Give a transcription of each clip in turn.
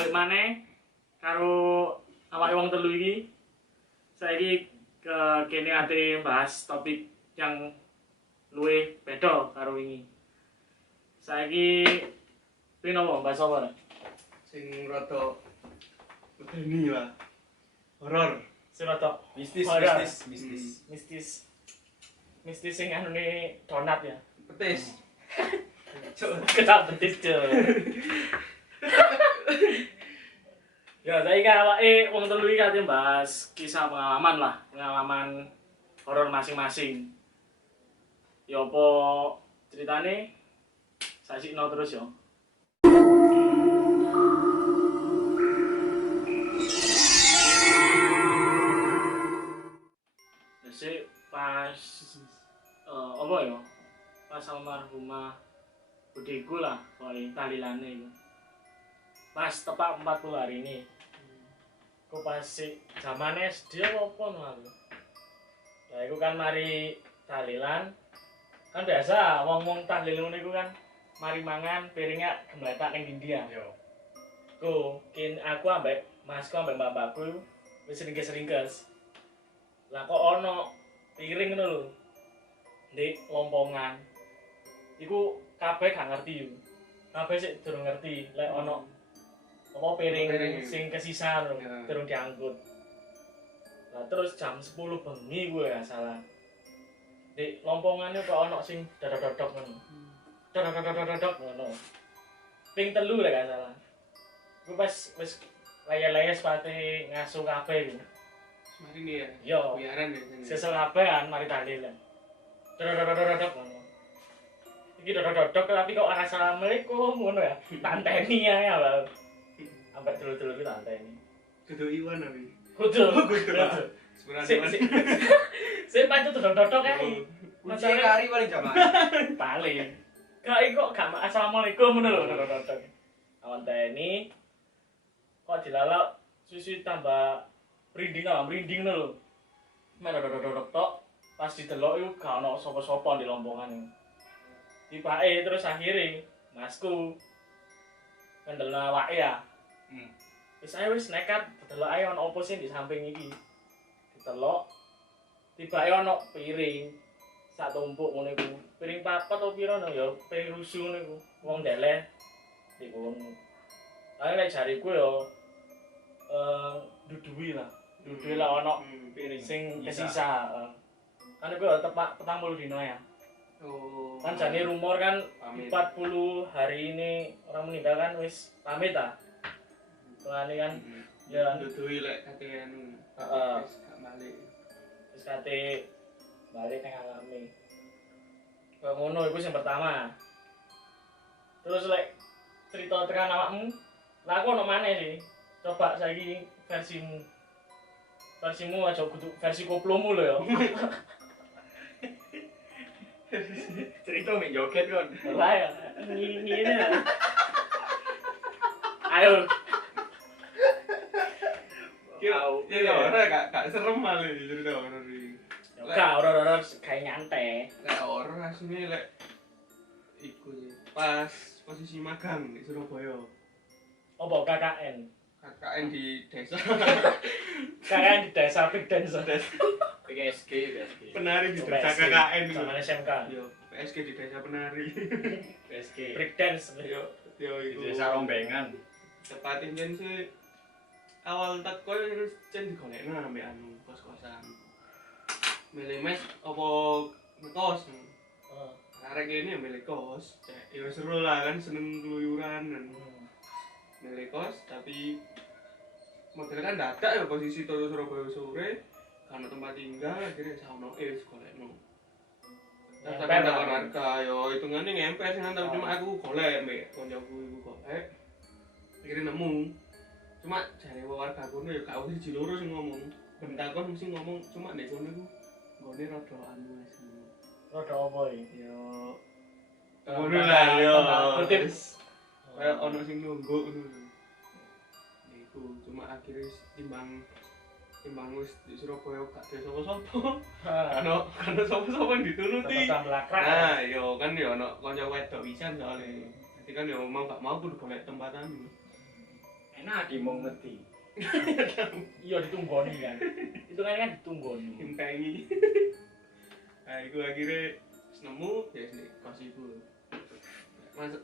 balik maneh karo awake wong telu iki. Saiki kene ate bahas topik yang luwih beda karo wingi. Saiki pino bahas apa rek? Sing rada medeni lah. Horor. Sing rada mistis sing anune donat ya. Petis. Ketak petis cuk. Ya, saiki awake wong telu iki ate bahas kisah pengalaman horor masing-masing. Ya apa ceritane? Sasikno terus ya. Dhisik pas apa ya? Pas almarhumah budeku lah, paling tahlilane iku. Pas tepak 40 hari ini. Ku pas zaman SD apa no aku. Lah iku kan mari tahlilan. Kan biasa wong-wong tahlil ngene iku kan mari mangan piringnya gemletak ning India. Yo. Aku ambek masku ambek mbakku wis ringkes-ringkes. Lah kok ono piring ngono lho. Ndek lompongan. Iku kabeh gak ngerti yo. Kabeh sik durung ngerti lek ono apa piring sing kesisa lho, durung diangkut. Lah terus jam 10 bengi gue ya salah. Di lompongannya kok ono sing dadok-dadok ngono. Dadok ngono. Ping 3 lek gak salah. Gue pas wis laya-laya sepati ngasuh kabeh iki. Mari nih ya. Yo. Biaran ya. Sesuk kabehan mari tahlilan. Dadok ngono. Iki dadok tapi kok ora assalamualaikum ngono ya. Tanteni ae ya. Sampai dulu-dulu kita anteni. Kudu Iwan abi. Kudu. Sebenarnya Saya pancet dodok-dodok kae. Kucing kari paling jaman. Paling. Kok gak assalamualaikum ngono lho dodok-dodok. Anteni. Kok dilalak susu tambah merinding lho. Mek dodok-dodok tok pas didelok iku gak ono sapa-sapa di lompongan. Tibake terus akhire masku kendelna awake ya. Wis ae wis nekat delok ae ono opo sih di samping iki. Ditelok tibake ono piring sak tumpuk ngene iku. Piring papat opo pira no ya piring rusuh ngene iku. Wong ndeleh iku. Lah nek jariku ya duduwi lah. Duduwi lah ono piring sing kesisa. Kan iku tepak 40 dino ya. Oh. Kan jane rumor kan 40 hari ini orang meninggal kan wis pamit ah. Soalnya kan ya duduhi lek kate anu. Wis gak balik. Wis kate balik nang alami. Kok ngono iku sing pertama. Terus lek cerita tekan awakmu, lah aku ono maneh sih. Coba saiki versimu. Versimu aja kudu versi koplomu lho ya. Cerita mek joget kon. Lah ya, ngene. Ayo. Ya ora gak serem malah cerita horor iki. Gak horor-horor kayak nyantai. Lek horor asline lek iku sih. Pas posisi magang di Surabaya. Apa KKN? KKN di desa. KKN di desa Big Dance. PSG. Penari di desa KKN. Sama SMK. Yo, PSG di desa penari. PSG. Break dance. Yo iku. Desa Rombengan. Tepatin jen sih awal teko terus jen digolekno ambek anu kos-kosan. Milih mes apa ngekos? Heeh. Arek ini milih kos. Cek yo seru lah kan seneng keluyuran dan milih kos tapi model kan dadak ya posisi turu Surabaya sore karena tempat tinggal akhirnya sauno golekno. Tapi tak harga yo hitungane ngempes kan tapi cuma aku golek mbek koncoku iku golek. Akhirnya nemu. Cuma jare warga kono ya gak usah siji loro sing ngomong. Bentakon mesti ngomong cuma nek kono iku nggone rada anu wis. Rada apa iki? Yo ngono lah yo. Kutip. Kayak ono sing nunggu ngono. Iku cuma akhirnya timbang wis di Surabaya gak ada sapa-sapa. Kan sapa-sapa yang dituruti. Nah, yo kan yo ono kanca wedok pisan soalé. Jadi kan yo mau gak mau kudu golek tempatan. enak di mau ngerti. Iya ditunggoni kan. Itu kan ditunggoni. Impengi. Nah, iku akhirnya nemu ya sini kos iku.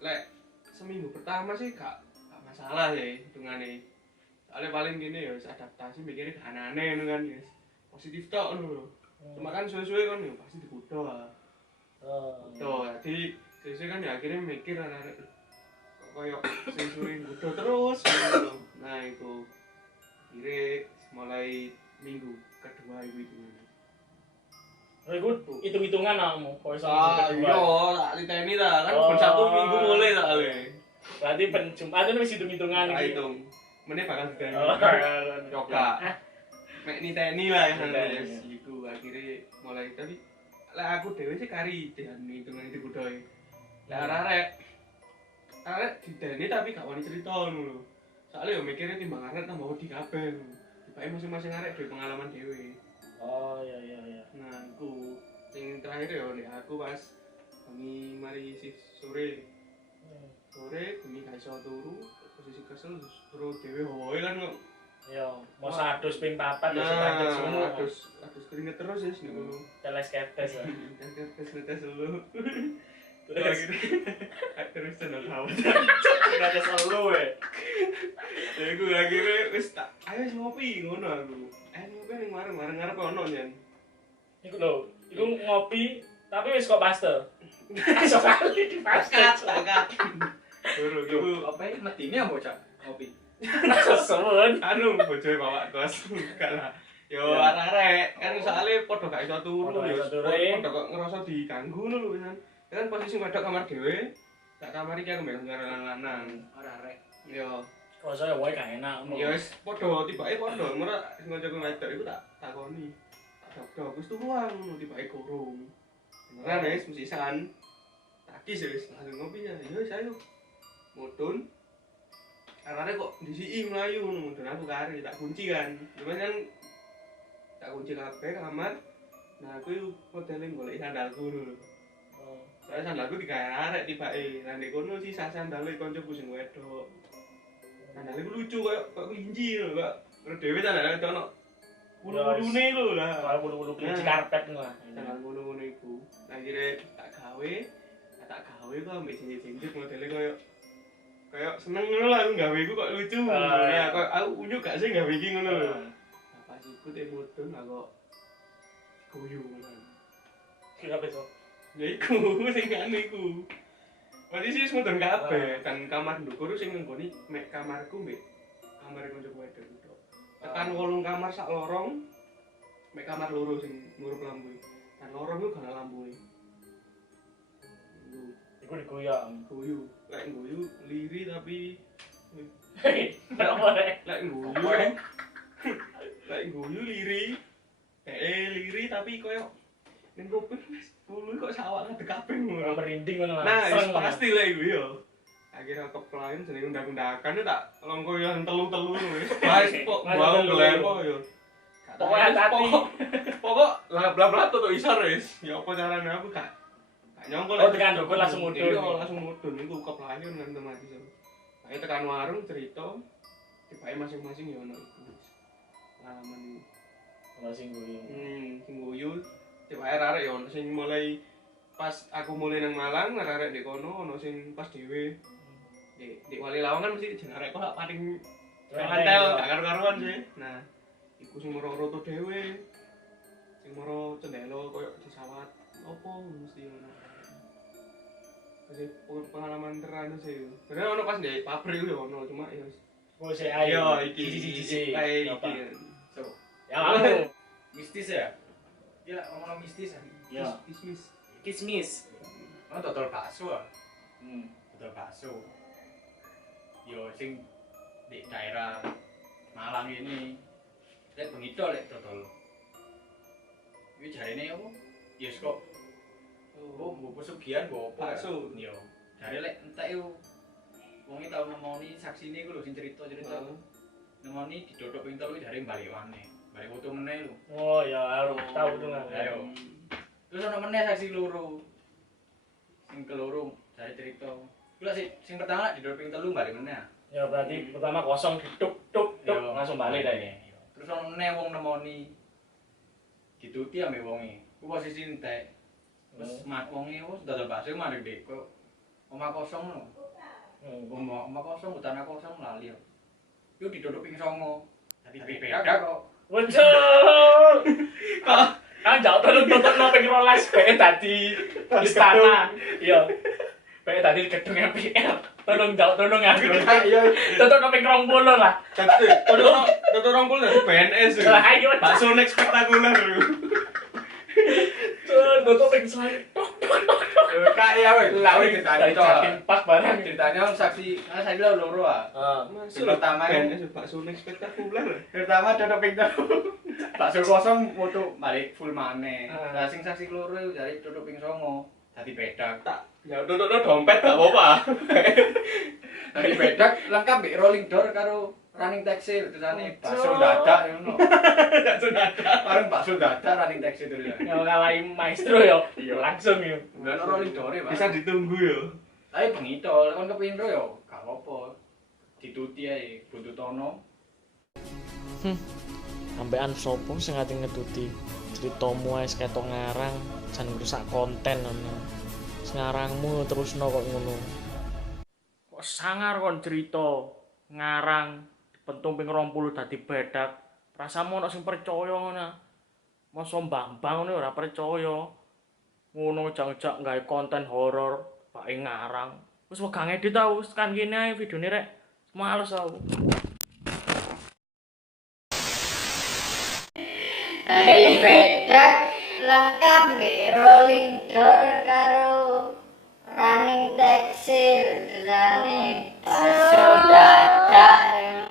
Lek seminggu pertama sih gak masalah sih hitungane. Soalnya paling gini ya adaptasi mikirnya gak aneh-aneh ngono kan ya. Positif tok ngono lho. Cuma kan suwe-suwe kan ya pasti dikudo. Tuh, jadi sesuk kan ya akhirnya mikir anak-anak kok koyo sing kudo terus gitu. Nah, itu akhirnya mulai minggu kedua itu. Oh, iku hitung-hitungan kamu. Kok iso Iya, tak liteni ta, kan ben Sabtu Minggu mulai tak ale. Berarti ben Jumat itu wis hitung-hitungan Tak iki. hitung. Meneh bakal diteni. Oh, Yoga. Mek niteni lah ya Niteni, wis iku akhirnya mulai tapi lek aku dhewe sih kari dengan hitungan itu kudoe. Lek arek dideni tapi gak wani cerita ngono lho. Soale yo mikirnya timbang arek tambah wedi kabeh. Dibake masing-masing arek dhewe pengalaman dhewe. Oh iya. Nah, iku sing terakhir ya nek aku pas bengi mari sore. Sore bengi gak iso turu, posisi kesel suruh dhewe howe kan kok. Iya, mau sadus ping papat ya Nah, sepaket semua. adus keringet terus ya niku. Teles ketes ya. Tes dulu. Terus Terus channel kawan. enggak ada selalu ya. Ya iku akhirnya wis tak ayo ngopi ngono aku. Ngopi ning warung ngarep ono nyen. Iku lho, iku ngopi tapi wis kok paste. Iso kali di paste. Tak. Turu iku Apa ini medine apa cak ngopi? Sesuun. anu bojoe bawa kos. Enggak lah. Yo Ya. arek kan soalnya padha gak iso turu Padha yo. gak iso turu, Padha kok ngerasa diganggu ngono lho kan. Kan posisi wedok kamar dhewe. Tak kamar iki aku mbek lanang. Ora rek. Yo Rasane wae gak enak ngono. ya wis padha tibake padha. Ora sing kancaku wedok iku tak takoni. Tak dok wis tuwang ngono tibake kurung. Beneran wis musisan. Tadi wis langsung ngopinya. Ya wis ayo. Mudun. Arane kok disiki mlayu ngono, dan aku kari tak kunci kan. Cuman kan tak kunci kabeh kamar. Nah, aku modele golek sandalku lho. Soalnya sandalku digawe arek tibake. Lah nek kono sih sandale kancaku sing wedok. Sandalku lucu kok kelinci lho, kok. Terus dhewe sandale ono bulu-bulune lho lah. Kalau bulu-bulu kelinci karpet ngono lah. Sandal ngono-ngono iku. Nah, akhire tak gawe kok ambek cincin-cincin modele koyo seneng ngono lah aku gawe iku kok lucu. Nah, kok aku unyu gak sih gawe iki ngono lho. Nah, pas iku teh mudun lah kok guyu ngono. Kira beto. Ya iku sing anu iku. Posisi wis mudun kabeh, kan kamar ndukur sing nggoni mek kamarku mbek kamar kanca wedok itu. Tekan 8 kamar sak lorong. Mek kamar loro sing ngurup lampu. Dan lorong ku gak ana lampu. Iku digoyang. Guyu, lek guyu liri tapi Kenapa rek? lek guyu liri. Liri tapi koyo ning kuping bulu kok sawak ngadeg kabeh ngono. Merinding ngono lah. Nah, Sereng wis pasti lah iku yo. Akhirnya keplain jenenge undang-undakan tak longko yo telu-telu wis. Wis kok bau glepo yo. Pokoknya hati. Pokok lah bla-bla tuh isor wis. Ya apa carane aku gak nyongkol. Oh, tekan dukur langsung mudun. Iya, langsung mudun iku keplain kan otomatis. Ayo tekan warung cerita dipake masing-masing yo ono iku. Pengalaman iku. Ono sing guyu. Sing guyu dipake arek yo ono sing mulai pas aku mulai nang Malang arek ndek kono ono sing pas dhewe. Di Wali Lawang kan mesti jeneng arek kok lak paling hotel gak karu-karuan sih. Nah, iku sing moro roto dhewe. Sing moro cendelo koyo disawat opo mesti ngono. Jadi pengalaman teranu sih. Sebenarnya ono pas ndek pabrik yo ono cuma ya Oh, sik ayo. iki. So, Ya kamu. mistis ya? Gila ngomong mistis ya. Ya. Kismis. Kismis. Oh, dodol bakso ah. Hmm. Dodol bakso. Yo sing di daerah Malang ini. Lek bengi tok lek dodol. Iki jarene apa? Yes kok. Oh, mbok pesugihan mbok apa? Bakso. Yo. Jare lek entek yo wong tau nemoni saksine iku lho sing cerita-cerita. Nemoni didodok ping 3 jare bali maneh. Bali foto meneh lho. Oh ya, aku tahu tuh nggak. Ayo. Terus ana meneh saksi loro. Sing keloro jare cerita. Ku lek sing pertama didodok ping 3 bali meneh. Ya berarti pertama kosong tuk tuk tuk langsung balik tadi. Terus ono meneh wong nemoni. Dituti ambek wonge. Ku posisi entek. Terus mak wonge wis dodol bakso mandek dek kok omah kosong lho. Omah kosong, utana kosong lali yo. Yo ditutup ping 9. Dadi beda kok. Waduh. Kan jauh tutup no ping 12 bae dadi istana. Iya. Bae dadi gedung MPR. Tolong jauh tolong aku. Iya. Tutup no ping 20 lah. Toto rompul dari PNS. Lah ayo Bakso nek spektakuler. tutup ping selain. Kaya weh. Lah Ceritanya jakin pas barang. ceritanya saksi, saya loro ah. Pertama PNS bakso nek spektakuler. pertama tutup ping 3. Bakso kosong foto balik full maneh. Lah sing saksi loro dari tutup ping 9. Dadi bedak. Ya toto dompet gak apa-apa. Dadi bedak lengkap mbek rolling door karo running taxi tulisane bakso dadak ngono. Bakso dadak. Bareng bakso dadak running taxi tulisane. Yang ngalahin maestro yo. Langsung yo. Enggak ono rolling door ya, Pak. Bisa ditunggu ya. Tapi bengito, kon kepindho yo gak apa-apa. Dituti ae buntutono. Ambekan sopo sing ati ngetuti ceritamu wis ketok ngarang jan ngrusak konten ngono. Ngarangmu terusno kok ngono. Kok sangar kon cerita ngarang pentung ping 20 dadi bedak. Rasamu ono sing percaya ngono. Mosok mbang-mbang ngono ora percaya. Ngono jang-jang gawe konten horor, bae ngarang. Wis wegang edit tau, kan kene ae videone rek. Males aku. Bedak lengkap nggih rolling door karo running taxi lane